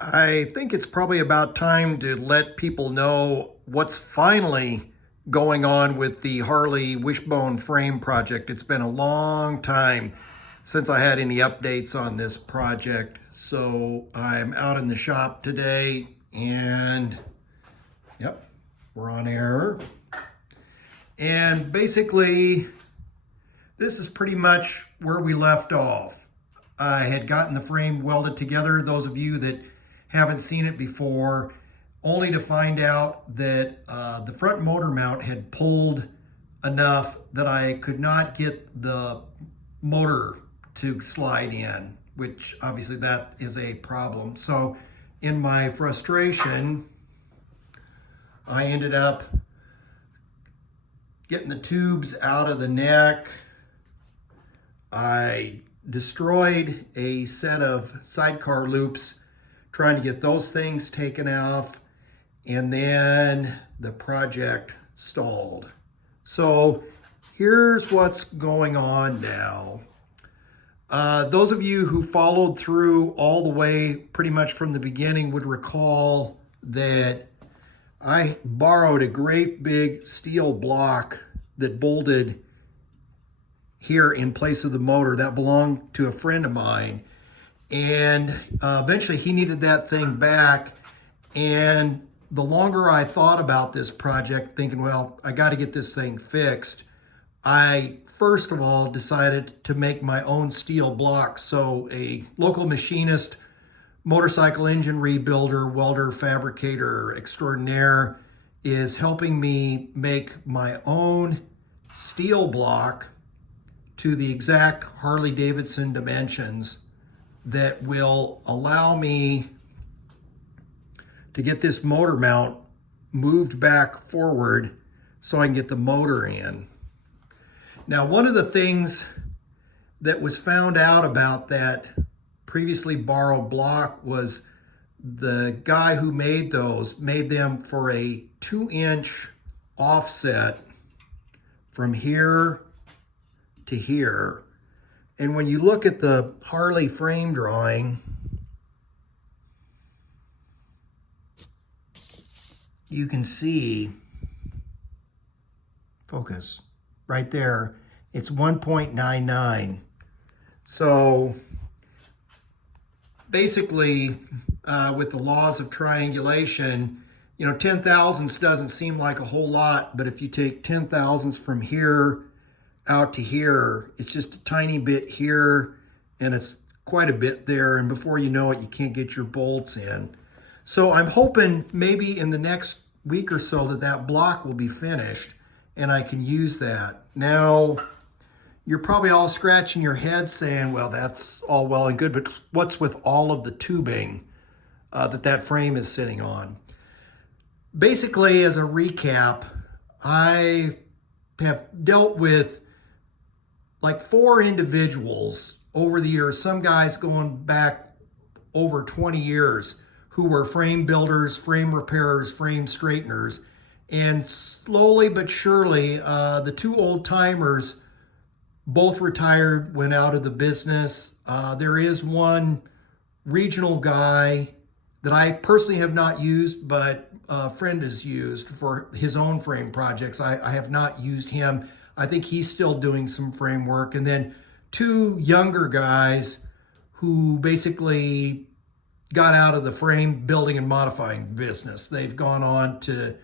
I think it's probably about time to let people know what's finally going on with the Harley Wishbone Frame project. It's been a long time since I had any updates on this project. So I'm out in the shop today and yep, we're on air. And basically, this is pretty much where we left off. I had gotten the frame welded together. Those of you that haven't seen it before, only to find out that the front motor mount had pulled enough that I could not get the motor to slide in, which obviously that is a problem. So in my frustration, I ended up getting the tubes out of the neck. I destroyed a set of sidecar loops trying to get those things taken off, and then the project stalled. So here's what's going on now. Those of you who followed through all the way pretty much from the beginning would recall that I borrowed a great big steel block that bolted here in place of the motor. That belonged to a friend of mine. And eventually he needed that thing back. And the longer I thought about this project, thinking, well, I got to get this thing fixed, I first of all decided to make my own steel blocks. So a local machinist, motorcycle engine rebuilder, welder, fabricator extraordinaire is helping me make my own steel block to the exact Harley Davidson dimensions that will allow me to get this motor mount moved back forward so I can get the motor in. Now, one of the things that was found out about that previously borrowed block was the guy who made those made them for a 2-inch offset from here to here. And when you look at the Harley frame drawing, you can see, focus, right there, it's 1.99. So basically, with the laws of triangulation, 10 thousandths doesn't seem like a whole lot, but if you take 10 thousandths from here out to here, it's just a tiny bit here, and it's quite a bit there, and before you know it, you can't get your bolts in. So I'm hoping maybe in the next week or so that block will be finished, and I can use that. Now, you're probably all scratching your head saying, well, that's all well and good, but what's with all of the tubing that frame is sitting on? Basically, as a recap, I have dealt with like 4 individuals over the years, some guys going back over 20 years, who were frame builders, frame repairers, frame straighteners. And slowly but surely, the 2 old timers both retired, went out of the business. There is one regional guy that I personally have not used, but a friend has used for his own frame projects. I have not used him. I think he's still doing some frame work. And then 2 younger guys who basically got out of the frame building and modifying business. They've gone on to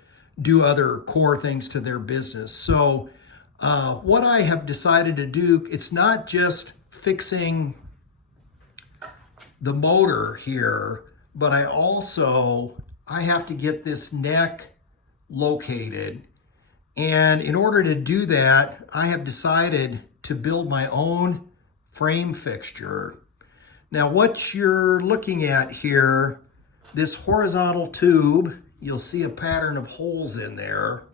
do other core things to their business. So what I have decided to do, it's not just fixing the motor here, but I have to get this neck located. And in order to do that, I have decided to build my own frame fixture. Now, what you're looking at here, this horizontal tube, you'll see a pattern of holes in there.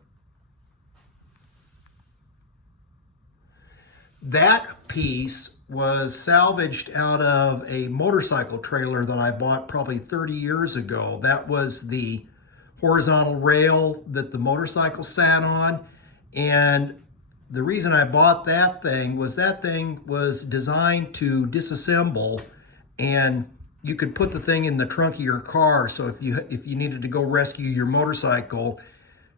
That piece was salvaged out of a motorcycle trailer that I bought probably 30 years ago. That was the horizontal rail that the motorcycle sat on. And the reason I bought that thing was designed to disassemble and you could put the thing in the trunk of your car. So if you needed to go rescue your motorcycle,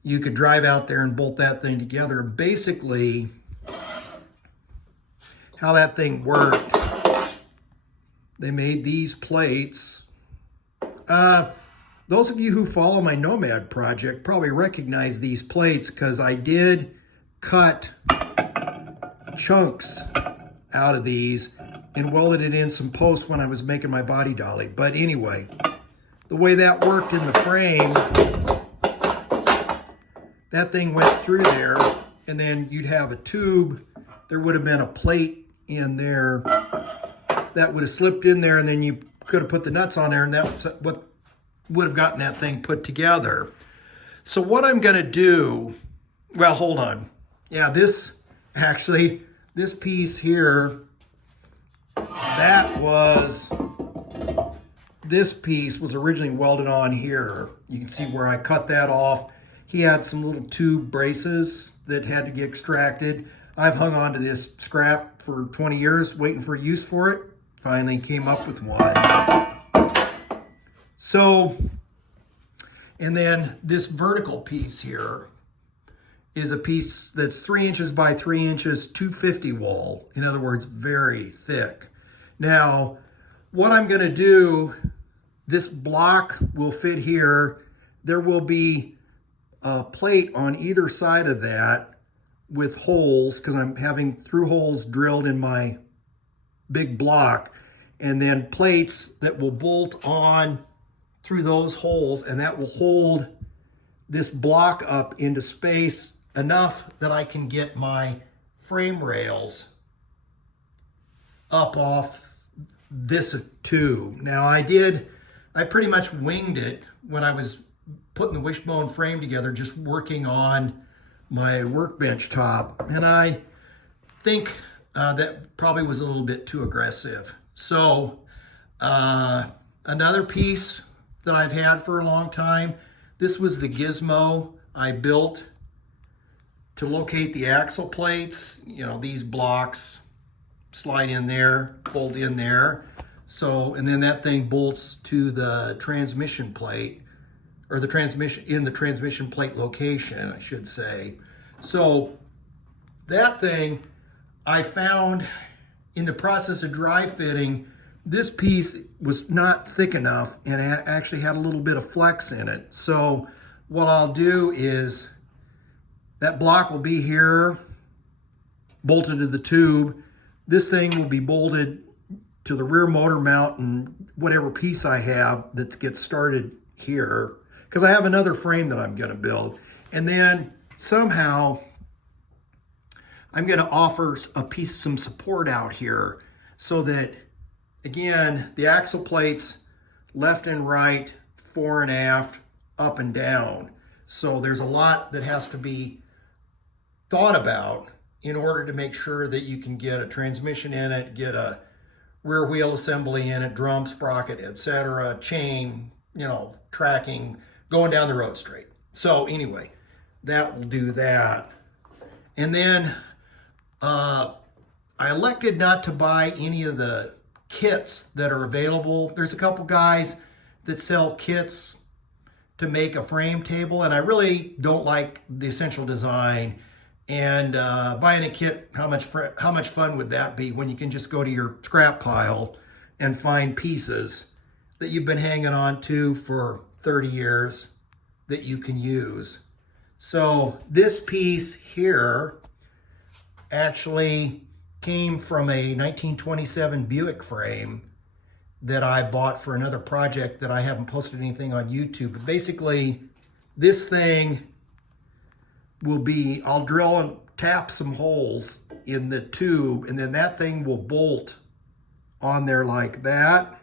you could drive out there and bolt that thing together. Basically, how that thing worked, they made these plates. Those of you who follow my Nomad project probably recognize these plates because I did cut chunks out of these and welded it in some posts when I was making my body dolly. But anyway, the way that worked in the frame, that thing went through there, and then you'd have a tube. There would have been a plate in there that would have slipped in there, and then you could have put the nuts on there, and that's what would have gotten that thing put together. So what I'm going to do, well, hold on. Yeah, this piece here, this piece was originally welded on here. You can see where I cut that off. He had some little tube braces that had to get extracted. I've hung on to this scrap for 20 years waiting for a use for it. Finally came up with one. So, and then this vertical piece here is a piece that's 3 inches by 3 inches, 250 wall. In other words, very thick. Now, what I'm going to do, this block will fit here. There will be a plate on either side of that with holes, because I'm having through holes drilled in my big block, and then plates that will bolt on through those holes, and that will hold this block up into space enough that I can get my frame rails up off this tube. Now I pretty much winged it when I was putting the wishbone frame together, just working on my workbench top. And I think that probably was a little bit too aggressive. So another piece that I've had for a long time, this was the gizmo I built to locate the axle plates. You know, these blocks slide in there, bolt in there. So, and then that thing bolts to the transmission plate, or the transmission plate location, I should say. So that thing I found in the process of dry fitting, this piece was not thick enough and it actually had a little bit of flex in it. So what I'll do is that block will be here, bolted to the tube. This thing will be bolted to the rear motor mount and whatever piece I have that gets started here, because I have another frame that I'm going to build. And then somehow I'm going to offer some support out here so that, again, the axle plates left and right, fore and aft, up and down. So there's a lot that has to be thought about in order to make sure that you can get a transmission in it, get a rear wheel assembly in it, drum sprocket, etc., chain, you know, tracking, going down the road straight. So anyway, that will do that. And then I elected not to buy any of the kits that are available. There's a couple guys that sell kits to make a frame table, and I really don't like the essential design. And buying a kit, how much fun would that be when you can just go to your scrap pile and find pieces that you've been hanging on to for 30 years that you can use. So this piece here actually came from a 1927 Buick frame that I bought for another project that I haven't posted anything on YouTube. But basically, this thing will be, I'll drill and tap some holes in the tube, and then that thing will bolt on there like that.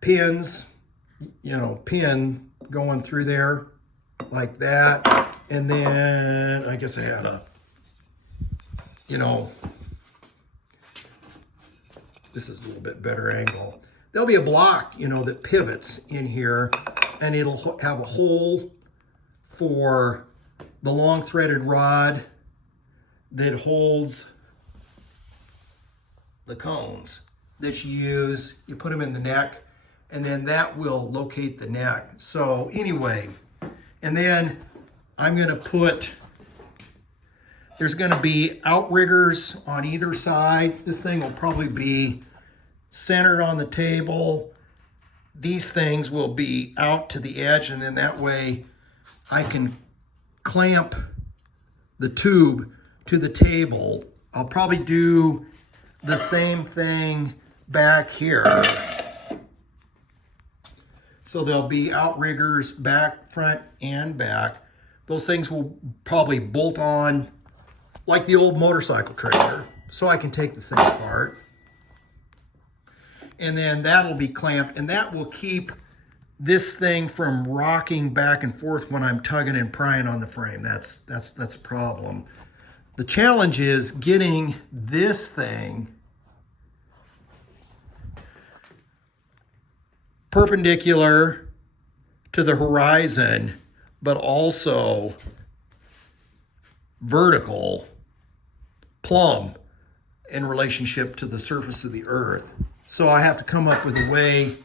Pins, you know, pin going through there like that. And then I guess I had a, you know, this is a little bit better angle. There'll be a block, you know, that pivots in here, and it'll have a hole for the long threaded rod that holds the cones. that you use. You put them in the neck, and then that will locate the neck. So anyway, and then I'm going to put, there's going to be outriggers on either side. This thing will probably be centered on the table. These things will be out to the edge, and then that way I can clamp the tube to the table. I'll probably do the same thing back here. So there'll be outriggers back, front, and back. Those things will probably bolt on like the old motorcycle trailer, so I can take the thing apart. And then that'll be clamped, and that will keep this thing from rocking back and forth when I'm tugging and prying on the frame. That's a problem. The challenge is getting this thing perpendicular to the horizon, but also vertical, plumb, in relationship to the surface of the earth. So I have to come up with a way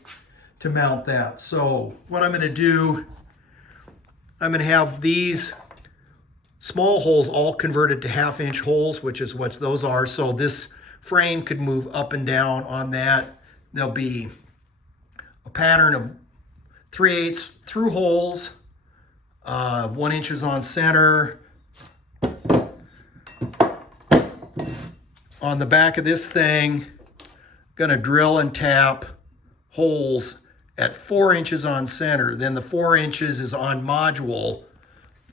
to mount that. So what I'm going to do, I'm going to have these small holes all converted to 1/2-inch holes, which is what those are. So this frame could move up and down on that. There'll be a pattern of 3/8 through holes, 1 inches on center. On the back of this thing, gonna drill and tap holes at 4 inches on center. Then the 4 inches is on module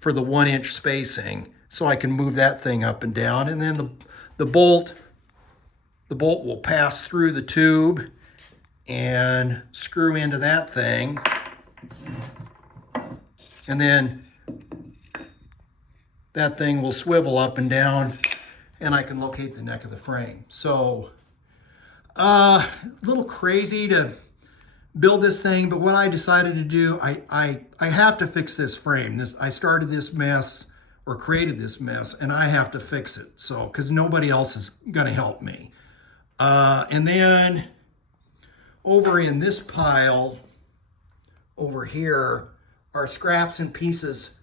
for the 1 inch spacing. So I can move that thing up and down. And then the bolt will pass through the tube and screw into that thing. And then that thing will swivel up and down, and I can locate the neck of the frame. So a little crazy to build this thing, but what I decided to do, I have to fix this frame. I started this mess, or created this mess, and I have to fix it. So, because nobody else is gonna help me. And then over in this pile over here are scraps and pieces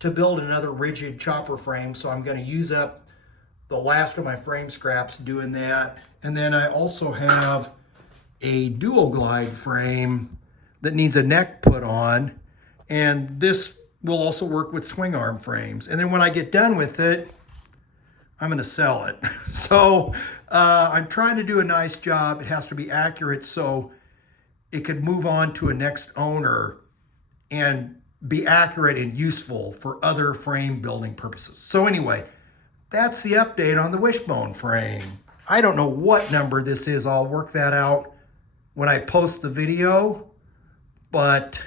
to build another rigid chopper frame. So I'm gonna use up the last of my frame scraps doing that. And then I also have a dual glide frame that needs a neck put on, and this will also work with swing arm frames. And then when I get done with it, I'm gonna sell it. So I'm trying to do a nice job. It has to be accurate so it could move on to a next owner and be accurate and useful for other frame building purposes. So anyway, that's the update on the Wishbone frame. I don't know what number this is. I'll work that out when I post the video, but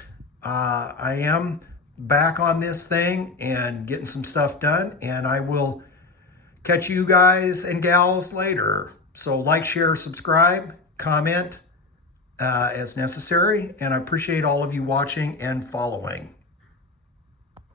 I am back on this thing and getting some stuff done, and I will catch you guys and gals later. So like, share, subscribe, comment as necessary, and I appreciate all of you watching and following.